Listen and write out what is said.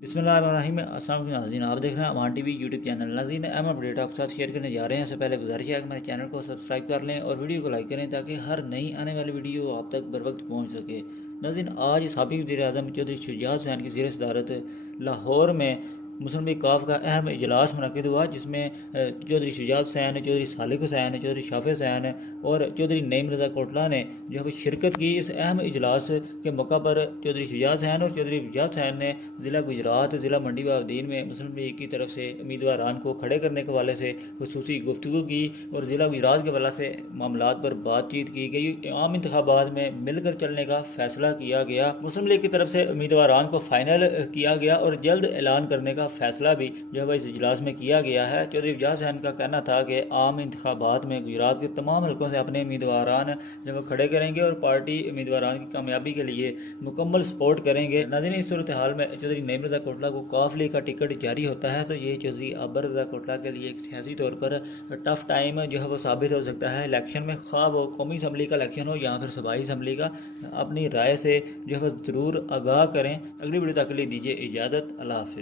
बिस्मिल्लाहिर्रहमानिर्रहीम। अस्सलाम वालेकुम नाज़रीन, आप देख रहे हैं अमान टीवी यूट्यूब चैनल। नाज़रीन, अहम अपडेट आपके साथ शेयर करने जा रहे हैं। इससे पहले गुजारिश है कि मेरे चैनल को सब्सक्राइब कर लें और वीडियो को लाइक करें ताकि हर नई आने वाली वीडियो आप तक बर वक्त पहुँच सके। नाज़रीन, आज साबिक़ वज़ीर-ए-आज़म चौधरी शुजात हुसैन की ज़ेर सदारत लाहौर में मुस्लिम लीग काफ का अहम इजलास मुनक़िद हुआ, जिसमें चौधरी शुजात हुसैन, चौधरी सालिक हुसैन, चौधरी शाफी हुसैन और चौधरी नईम रज़ा कोटला ने जो है शिरकत की। इस अहम इजलास के मौका पर चौधरी शुजात हुसैन और चौधरी शुजात हुसैन ने ज़िला गुजरात, ज़िला मंडी बहाउद्दीन में मुस्लिम लीग की तरफ से उम्मीदवारान को खड़े करने के हवाले से खुसूसी गुफ्तगू की और ज़िला गुजरात के हवाले से मामलात पर बातचीत की गई। आम इंतखाबात में मिलकर चलने का फैसला किया गया। मुस्लिम लीग की तरफ से उम्मीदवारान को फाइनल किया गया और जल्द ऐलान करने का फैसला भी जो है इस इजलास में किया गया है। चौधरी शुजात हुसैन का कहना था कि आम इंतखाबात में गुजरात के तमाम हल्कों से अपने उम्मीदवारान जो है खड़े करेंगे और पार्टी उम्मीदवारान की कामयाबी के लिए मुकम्मल सपोर्ट करेंगे। नाज़रीन, इस सूरत हाल में चौधरी नईम रज़ा कोटला को काफ लीग का टिकट जारी होता है तो ये चौधरी अबर रज़ा कोटला के लिए एक सियासी तौर पर टफ टाइम जो है वो साबित हो सकता है। इलेक्शन में ख्वाह वो कौमी असम्बली का इलेक्शन हो या फिर सूबाई असम्बली का, अपनी राय से जो है ज़रूर आगाह करें। अगली वीडियो तक के लिए दीजिए इजाज़त। अल्लाह हाफ़िज़।